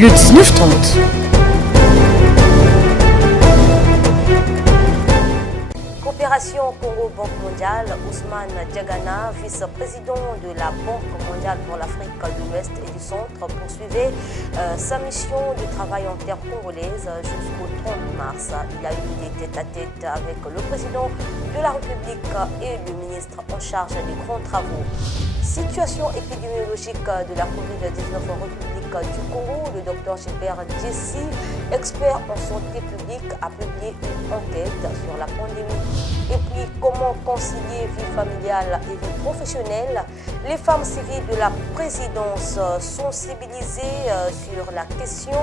le 1930. Coopération Congo-Banque mondiale, Ousmane Diagana, vice-président de la Banque mondiale pour l'Afrique de l'Ouest et du Centre, poursuivait sa mission de travail en terre congolaise jusqu'au 30 mars. Il a eu des tête-à-tête avec le président de la République et le ministre en charge des grands travaux. Situation épidémiologique de la Covid-19 en République du Congo, le docteur Gilbert Djessi, expert en santé publique, a publié une enquête sur la pandémie. Et puis, comment concilier vie familiale et vie professionnelle? Les femmes civiles de la présidence sensibilisées sur la question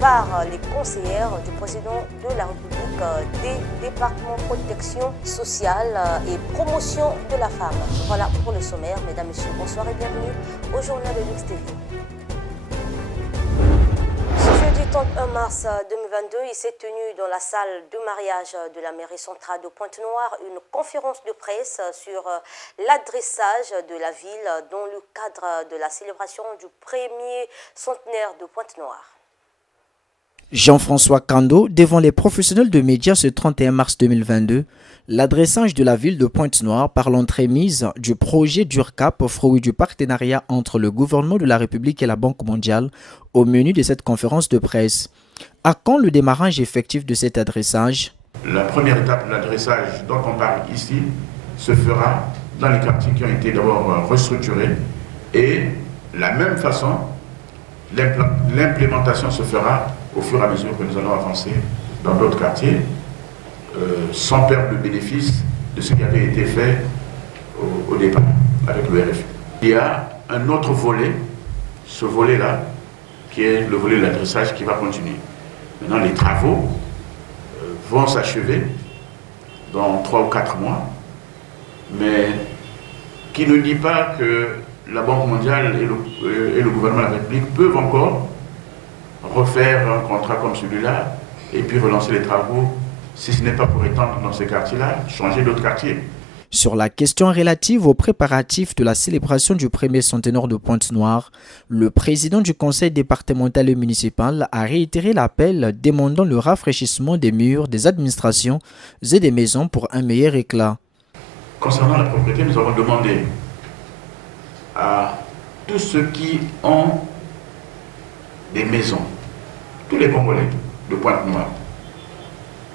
par les conseillères du président de la République des départements protection sociale et promotion de la femme. Voilà pour le sommaire. Mesdames, Messieurs, bonsoir et bienvenue au journal de Lux TV. Ce jeudi 31 mars 2022, il s'est tenu dans la salle de mariage de la mairie centrale de Pointe-Noire une conférence de presse sur l'adressage de la ville dans le cadre de la célébration du premier centenaire de Pointe-Noire. Jean-François Kando, devant les professionnels de médias ce 31 mars 2022, l'adressage de la ville de Pointe-Noire par l'entremise du projet d'URCAP, fruit du partenariat entre le gouvernement de la République et la Banque mondiale, au menu de cette conférence de presse. À quand le démarrage effectif de cet adressage? La première étape de l'adressage dont on parle ici se fera dans les quartiers qui ont été d'abord restructurés et la même façon, l'implémentation se fera au fur et à mesure que nous allons avancer dans d'autres quartiers, sans perdre le bénéfice de ce qui avait été fait au départ avec le RFI. Il y a un autre volet, ce volet-là, qui est le volet de l'adressage qui va continuer. Maintenant, les travaux vont s'achever dans 3 ou 4 mois, mais qui ne dit pas que la Banque mondiale et le gouvernement de la République peuvent encore refaire un contrat comme celui-là et puis relancer les travaux, si ce n'est pas pour étendre dans ces quartiers-là, changer d'autres quartiers. Sur la question relative aux préparatifs de la célébration du premier centenaire de Pointe-Noire, le président du conseil départemental et municipal a réitéré l'appel demandant le rafraîchissement des murs, des administrations et des maisons pour un meilleur éclat. Concernant la propriété, nous avons demandé à tous ceux qui ont des maisons, tous les Congolais de Pointe-Noire,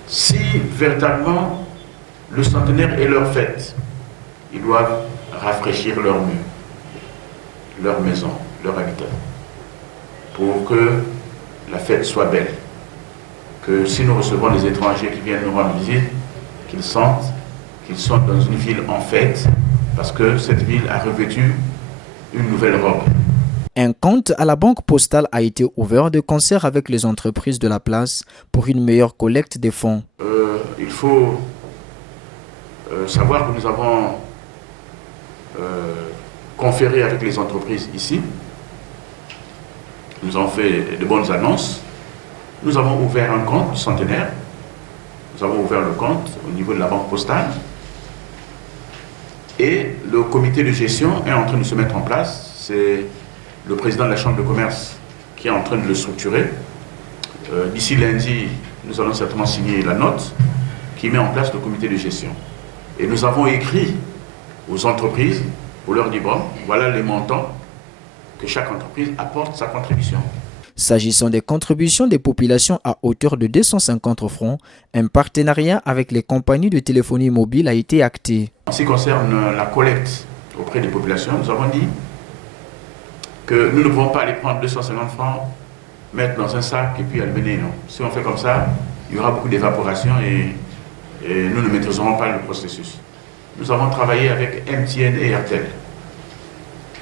si véritablement le centenaire est leur fête, ils doivent rafraîchir leurs murs, leurs maisons, leur habitat, pour que la fête soit belle. Que si nous recevons des étrangers qui viennent nous rendre visite, qu'ils sentent qu'ils sont dans une ville en fête, parce que cette ville a revêtu une nouvelle robe. Un compte à la banque postale a été ouvert de concert avec les entreprises de la place pour une meilleure collecte des fonds. Il faut savoir que nous avons conféré avec les entreprises ici. Nous avons fait de bonnes annonces. Nous avons ouvert un compte centenaire. Nous avons ouvert le compte au niveau de la banque postale. Et le comité de gestion est en train de se mettre en place. C'est le président de la Chambre de commerce qui est en train de le structurer. D'ici lundi, nous allons certainement signer la note qui met en place le comité de gestion. Et nous avons écrit aux entreprises pour leur dire, bon, voilà les montants que chaque entreprise apporte sa contribution. S'agissant des contributions des populations à hauteur de 250 francs, un partenariat avec les compagnies de téléphonie mobile a été acté. En ce qui concerne la collecte auprès des populations, nous avons dit que nous ne pouvons pas aller prendre 250 francs, mettre dans un sac et puis aller mener. Non. Si on fait comme ça, il y aura beaucoup d'évaporation et nous ne maîtriserons pas le processus. Nous avons travaillé avec MTN et Airtel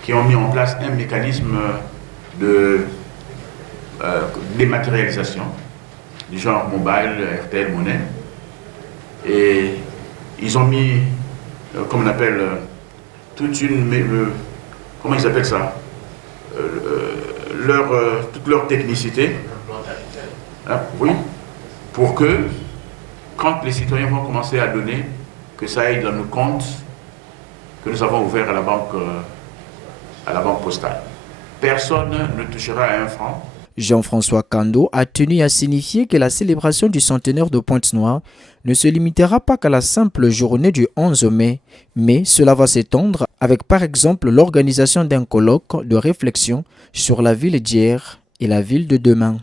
qui ont mis en place un mécanisme de dématérialisation du genre mobile, Airtel, monnaie. Et ils ont mis, comme on appelle, toute comment ils appellent ça, toute leur technicité, hein, oui, pour que quand les citoyens vont commencer à donner, que ça aille dans nos comptes que nous avons ouverts à la banque postale. Personne ne touchera à 1 franc. Jean-François Kando a tenu à signifier que la célébration du centenaire de Pointe-Noire ne se limitera pas qu'à la simple journée du 11 mai, mais cela va s'étendre avec par exemple l'organisation d'un colloque de réflexion sur la ville d'hier et la ville de demain.